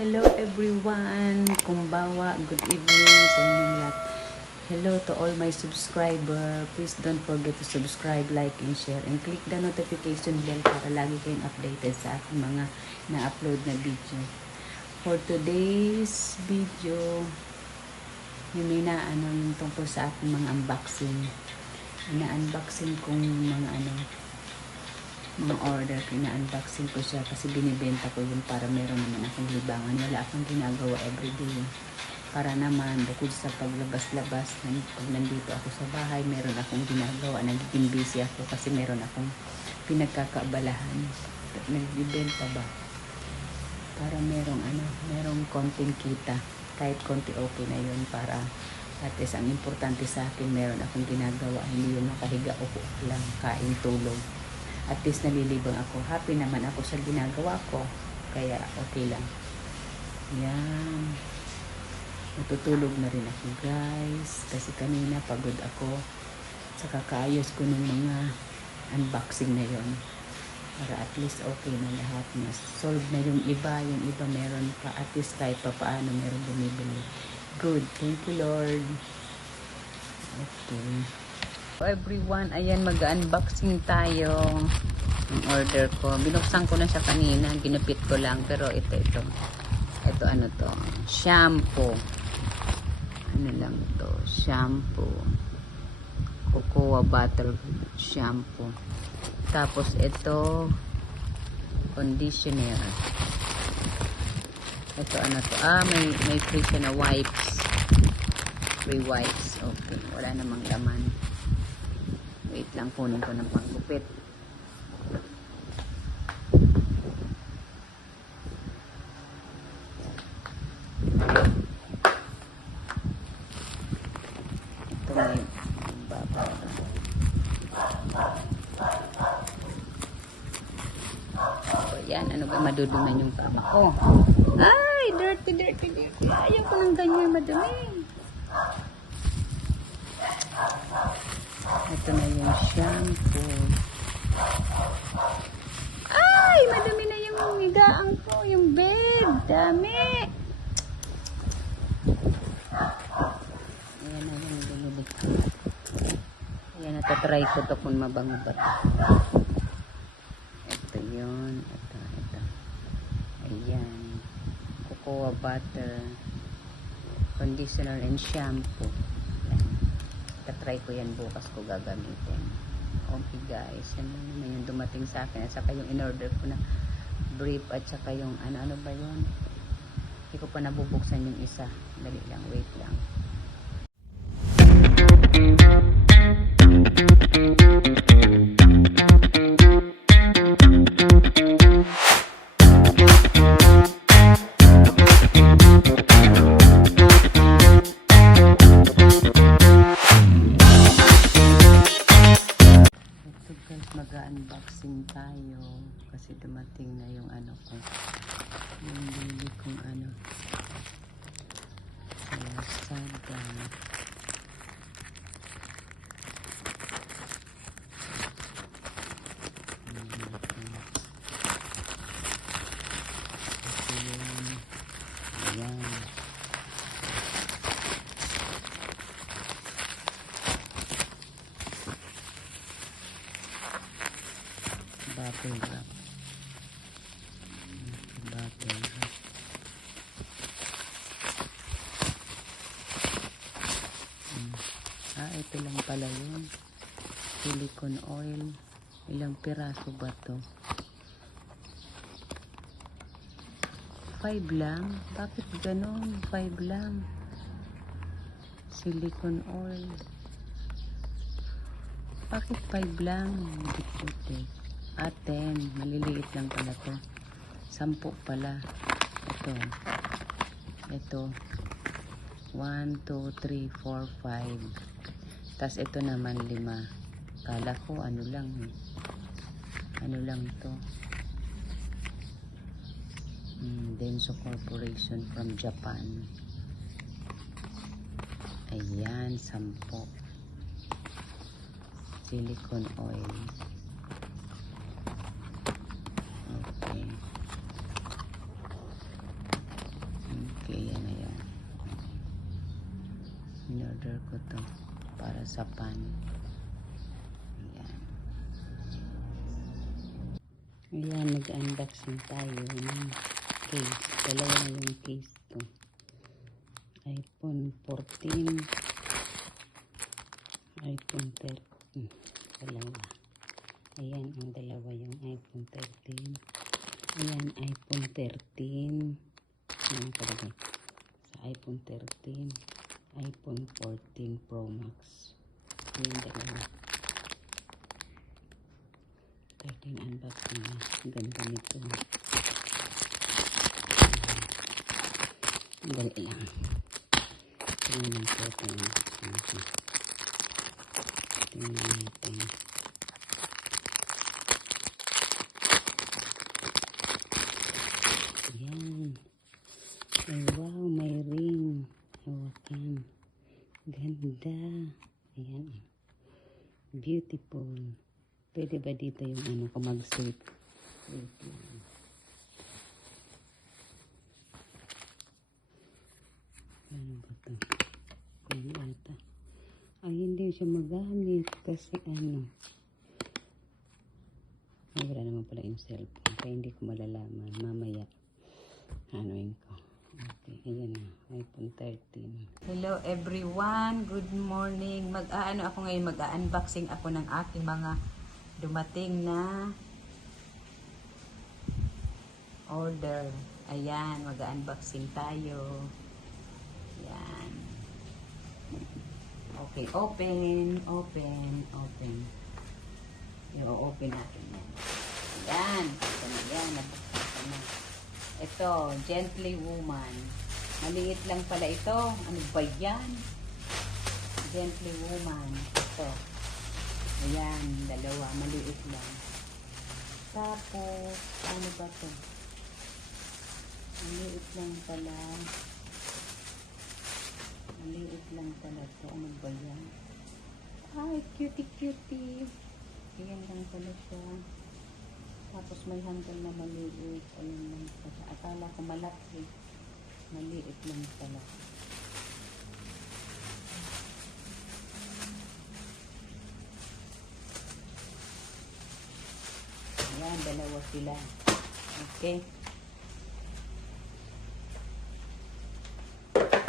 Hello everyone, kumbawa, good evening sa inyong lahat. Hello to all my subscriber. Please don't forget to subscribe, like, and share. And click the notification bell para lagi kayong updated sa aking mga na-upload na video. For today's video, yun na tungkol sa aking mga unboxing. Ina-unboxing kong mga order, ina-unboxing ko siya kasi binibenta ko yun para meron naman akong libangan. Wala akong ginagawa everyday. Para naman, bukod sa paglabas-labas, pag nandito ako sa bahay, meron akong ginagawa. Nagiging busy ako kasi meron akong pinagkakaabalahan. Nagbibenta ba? Para merong konting kita. Kahit konti okay na yun para at least ang importante sa akin, meron akong ginagawa. Hindi yung nakahiga upo lang, kain, tulog. At least nalilibang ako. Happy naman ako sa ginagawa ko. Kaya okay lang. Yan. Natutulog na rin ako guys. Kasi kanina pagod ako. Sa kakaayos ko ng mga unboxing na yon. Para at least okay na lahat. Mas solve na yung iba. Yung iba meron pa. At least kahit pa paano meron bumibili. Good. Thank you Lord. Okay. Everyone, ayan, mag-unboxing tayo ng order ko. Binuksan ko na siya kanina, ginupit ko lang, pero ito ano to, shampoo. Ano lang to, shampoo. Cocoa butter shampoo. Tapos ito, conditioner. Ito ano to, may free siya na wipes. Free wipes, okay, wala namang laman. Wait lang, kunin ko ng panggupit. Ito may baba. So, yan. Ano ba? Maduduman yung kama ko. Ay! Dirty. Ayaw ko ng ganyan madumi. Ito na yung shampoo. Ay! Madumi na yung higaan ko. Yung bed. Dami. Ayan na yung lumubog. Ayan, natatry ko to kung mabango ba ito. Ito yun. Ito. Ayan. Cocoa butter. Conditioner and shampoo. Try ko yan bukas ko gagamitin. Okay guys, yan naman yung dumating sa akin at saka yung in-order ko na brief at saka yung ano ba yun, hindi ko pa nabubuksan yung isa. Dali lang, wait lang. Mag-unboxing tayo kasi dumating na yung ano ko, yung bili kong ano sa Lazada. Ayan. Bubble wrap. Ito lang pala yun. Silicone oil. Ilang piraso ba to? 5 lang? Bakit ganon? 5 lang. Silicone oil. Bakit 5 lang? Dikit. 10. Maliliit lang pala to. 10 pala. Ito. 1, 2, 3, 4, 5. Tas ito naman 5. Kala ko ano lang to. Denso Corporation from Japan. Ayan, 10. Silicone oil. Okay. order ko to para sa pan. Ayan. Ayan, nag-unboxing tayo ng case. Dalawa na yung case ko. iPhone 14, iPhone 13. Dalawa. Ayan, ang dalawa yung iPhone 13. Ayan, iPhone 13. Ayan, kalagay. Sa iPhone 13, iPhone 14 Pro Max. Ayan, dalawa. 13 unboxing na. Ganda nito. Dali lang. Tingnan natin. Tingnan natin. Ayan. Ay, wow, may ring. Hawakan. Ganda. Ayan. Beautiful. Pwede ba dito yung ano ko mag-sweep? Wait lang. Ano ba ito? Pwede ata. Ay, hindi siya magamit kasi ano. Ay, wala naman pala yung cellphone. Kaya hindi ko malalaman. Mamaya. Anuin ko. Okay, ayan na. iPhone 13. Hello everyone. Good morning. Mag-aano ako ngayon. Mag-unboxing ako ng aking mga dumating na order. Ayan. Mag-unboxing tayo. Ayan. Okay. Open. I-open natin yan. Ayan. Ito na yan. Ito na. Ito, Gently Woman. Maliit lang pala ito. Ano ba yan? Gently Woman. Ito. Ayan, dalawa. Maliit lang. Tapos, ano ba ito? Maliit lang pala. Maliit lang pala ito. Ano ba yan? Ay, cutie. Ayan lang pala siya. Tapos may handle na maliit. Ayun lang pala. Akala ko malaki. Maliit lang pala. Ayan, dalawa sila. Okay.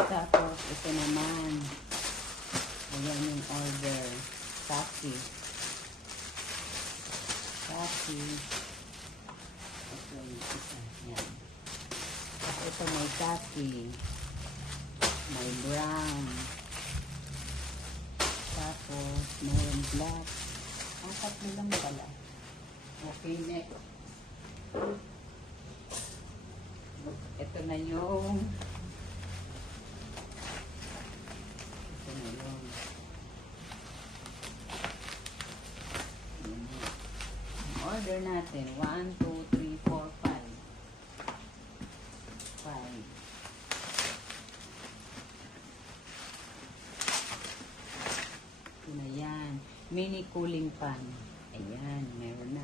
Tapos, ito naman. Ayan yung order. Taki. Yan. Ito may khaki, may brown, tapos mayroon black. Ang tatlo lang pala. Okay, next. Ito na yung order natin. 1, 2, 3, 4, 5. 5. Ito na yan. Mini cooling pan. Ayan, meron na.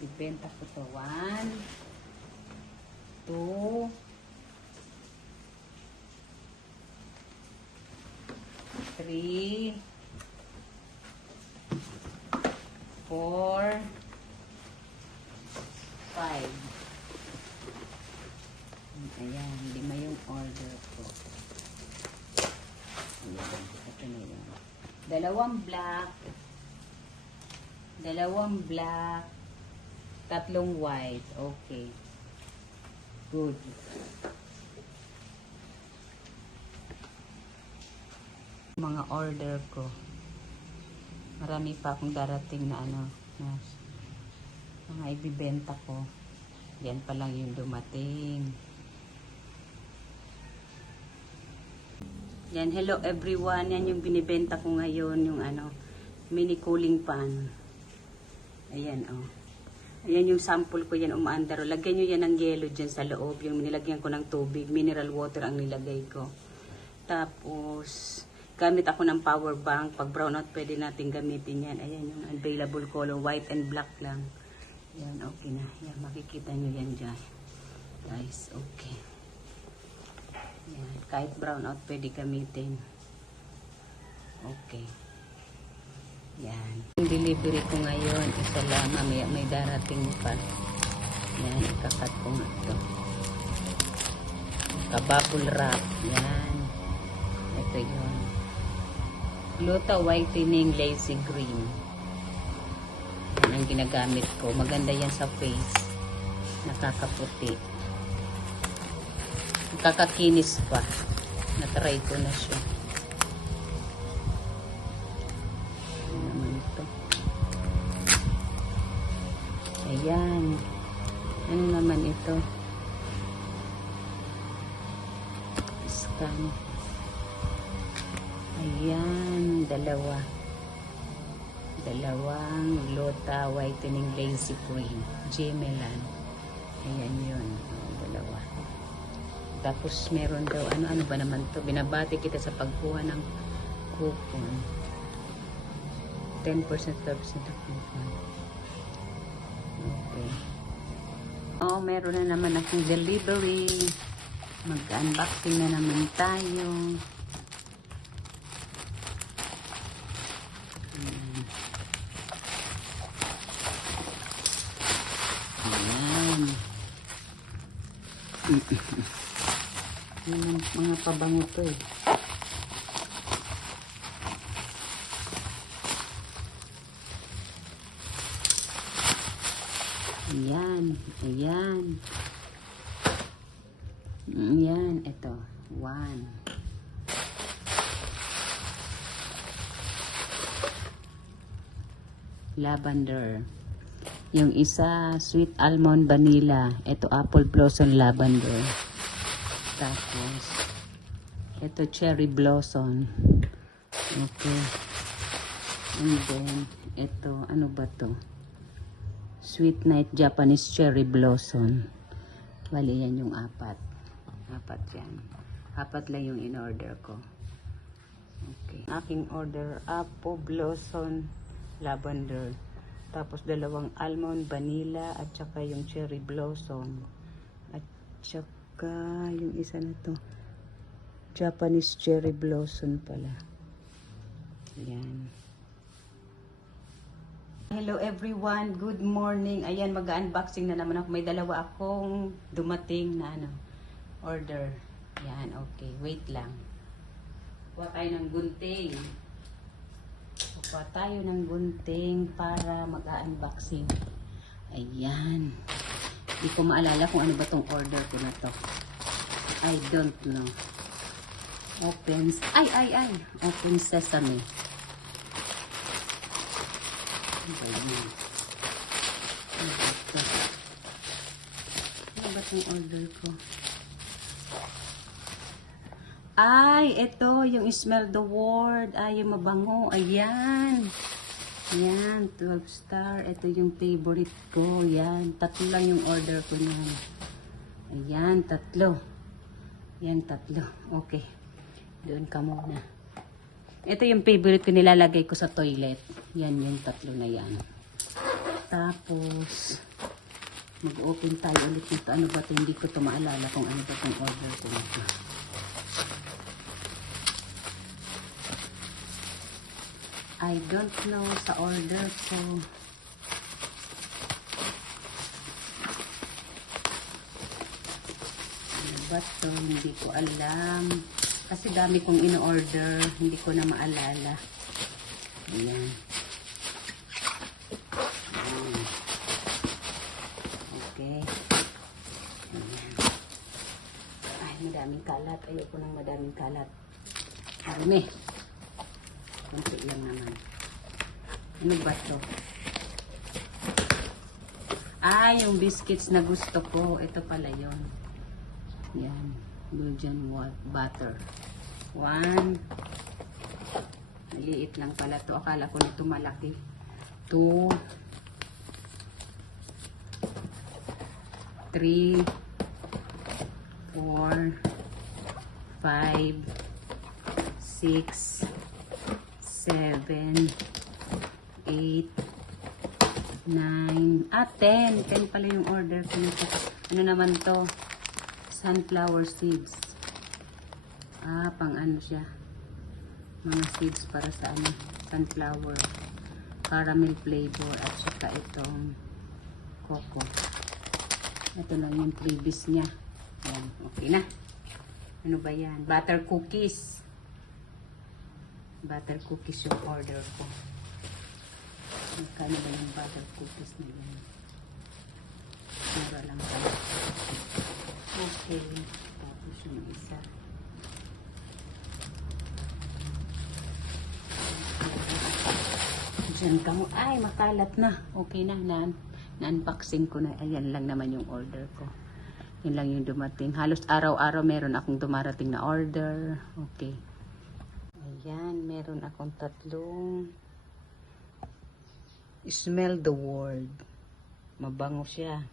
Ibenta ko to. 1, 2, 3, 4, 5. Ayan, 5 yung order ko. Ayan, ito na yan. Dalawang black, 3 white. Okay. Good. Mga order ko. Marami pa akong darating na ano, na mga ibibenta ko. Yan pa lang yung dumating. Yan, hello everyone. Yan yung binibenta ko ngayon, yung ano, mini cooling pan. Ayan, oh. Ayan yung sample ko yan, umaandar. Lagyan nyo yan ng yelo dyan sa loob. Yung nilagyan ko ng tubig, mineral water ang nilagay ko. Tapos, gamit ako ng power bank. Pag brownout, pwede natin gamitin yan. Ayan yung available color, white and black lang. Yan, okay na. Yan, makikita nyo yan dyan. Guys, okay. Yan, kahit brownout, pwede gamitin. Okay. Yan. Yung delivery ko ngayon, isa lang, may darating pa. Yan, ikakat ko nga ito. Bubble wrap. Yan. Ito yun. Gluta Whitening Lazy Green. Yan ang ginagamit ko. Maganda yan sa face. Nakakaputi. Nakakakinis pa. Natry ko na siya. Ano naman ito? Ayan. Ano naman ito? Scan. Ayan. Dalawang Gluta Whitening Lazy Cream. Gemelan. Ayan yun. Dalawa. Tapos meron daw, ano ba naman to? Binabati kita sa pagkuha ng coupon. 10% of coupon. Okay. Oh, meron na naman akong delivery. Mag-unboxing na naman tayo. Ayan. Yan ang mga pabango to eh. Ayan. Ayan. Ayan. Ito. 1. Lavender. Yung isa, sweet almond vanilla. Ito, apple blossom lavender. Tapos, ito, cherry blossom. Okay. And then, ito, ano ba to? Sweet night Japanese cherry blossom. Bali, yan yung 4. 4 yan. 4 lang yung in-order ko. Okay. Aking order, apple blossom lavender. Tapos 2 almond vanilla at saka yung cherry blossom. At saka yung isa na to. Japanese cherry blossom pala. Ayan. Hello everyone, good morning. Ayan, mag-unboxing na naman ako. May 2 akong dumating na order. Ayan, okay. Wait lang. Kuha tayo ng gunting. Kuha tayo ng gunting para mag-unboxing. Ayan. Hindi ko maalala kung ano ba tong order ko na to. I don't know. Open. Ay. Open sesame. Ano ba yun? Ano ba tong order ko? Ay, ito, yung smell the word. Ay, yung mabango. Ayan. Ayan, 12 star. Ito yung favorite ko. Ayan, 3 lang yung order ko niyan. Ayan, 3. Ayan, 3. Okay. Doon ka muna. Ito yung favorite ko, nilalagay ko sa toilet. Yan, yung 3 na yan. Tapos, mag-open tayo ulit nito. Ano ba ito? Hindi ko ito maalala kung ano ba itong order ko nito. I don't know sa order ko. Ano ba ito? Hindi ko alam. Kasi dami kong in-order. Hindi ko na maalala. Ayan. Okay. Ayan. Ay, madaming kalat. Ayoko ng madaming kalat. Marami. Kunti lang naman. Ano ba ito? Ah, yung biscuits na gusto ko. Ito pala yun. Yan. Belgian butter. 1. Maliit lang pala to. Akala ko nito malaki. 2. 3. 4. 5. 6. 7. 8. 9. 10. 10 pala yung order ko nito. Ano naman to? Sunflower seeds. Pang ano siya? Mga seeds para sa ano, sunflower. Caramel flavor at saka itong coco. Ito lang yung previous niya. Ayan, okay na. Ano ba yan? Butter cookies. Butter cookies yung order ko. Magkano ba yung butter cookies na yun? Mura lang tayo. Okay. Tapos yung isa. Diyan ka mo. Ay, makalat na. Okay na. Na-unboxing ko na. Ayan lang naman yung order ko. Yan lang yung dumating. Halos araw-araw meron akong dumarating na order. Okay. Ayan, meron akong tatlong smell the world. Mabango siya.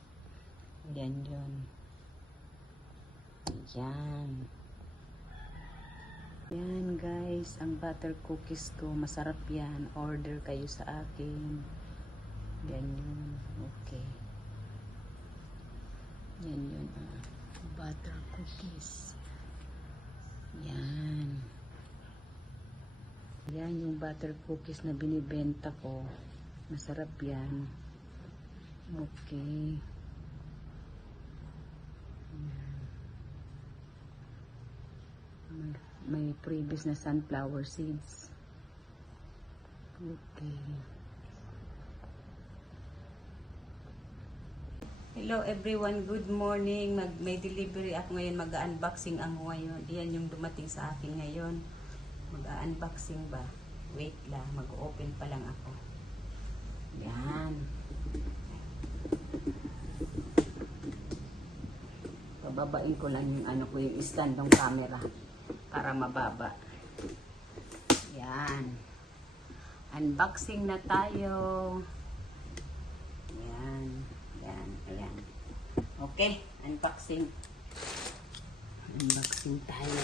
Ayan yun. Ayan. Ayan guys, ang butter cookies ko. Masarap yan. Order kayo sa akin. Ayan yun. Okay. Ayan yun. Butter cookies. Ayan. Ayan yung butter cookies na binibenta ko. Masarap yan. Okay. May previous na sunflower seeds. Okay. Hello everyone, good morning. May delivery ako ngayon, mag-unboxing ako ngayon. Yan yung dumating sa akin ngayon. Mag-unboxing ba? Wait lang, mag-open pa lang ako. Yan. Pababain ko lang yung ano ko, yung stand ng camera para mababa. Yan. Unboxing na tayo. Yan. Yan. Ayan. Okay. Unboxing. Unboxing tayo.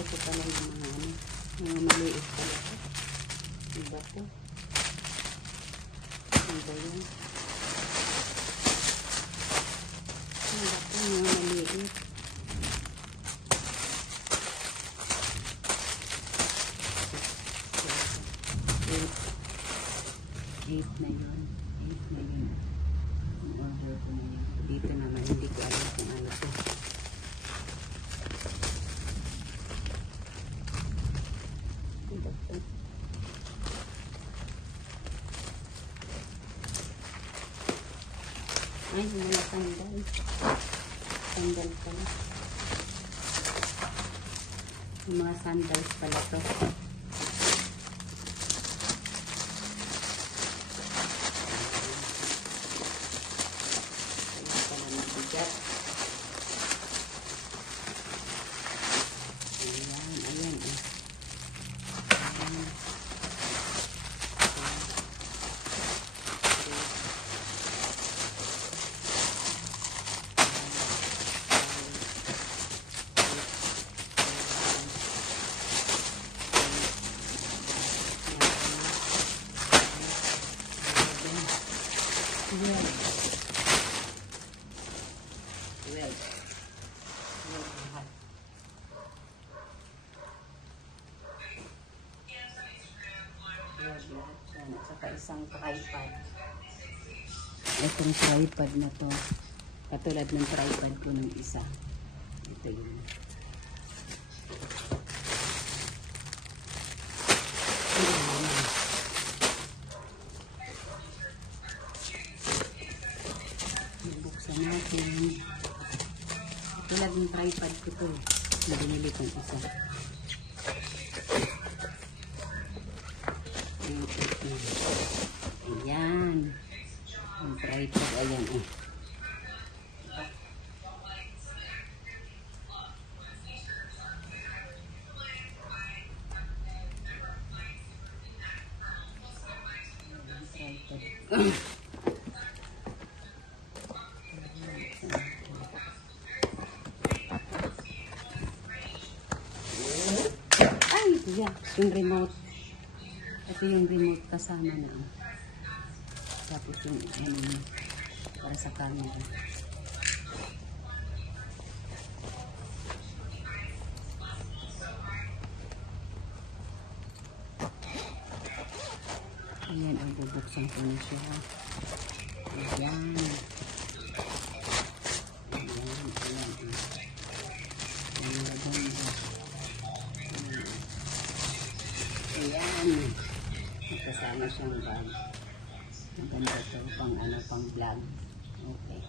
Ito pala yung mga ano. Mga maliit pala ito. Iba po. Iba yun. Iba po mga maliit. Eight na yun. 8 na yun. Ang order ko na yun. Dito naman, hindi ko alam kung ano to. Iba po. Ay, mga sandal. Sandal pala. Yung mga sandals pala to. At saka isang tripod. Itong tripod na to, katulad ng tripod ko ng isa. Ito yun. Buksan natin. Katulad ng tripod ko to. Binili kong isa. Ayan. Ang tripod. Ayan eh. Ay, yeah. Yung remote. Ito yung remote kasama na. Tapos yung para sa camera. Ayan, ang bubuksan ko na siya. Ayan. Ayan, ayan. Ayan, maganda. Ayan. Kasama siyang bag. Maganda ito pang ano, pang vlog. Okay.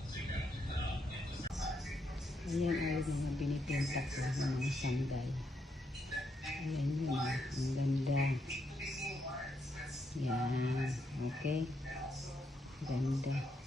Ayan ay mga binibenta ko ng mga sandal. Ayan yun. Ang ganda. Yan. Okay. Ganda.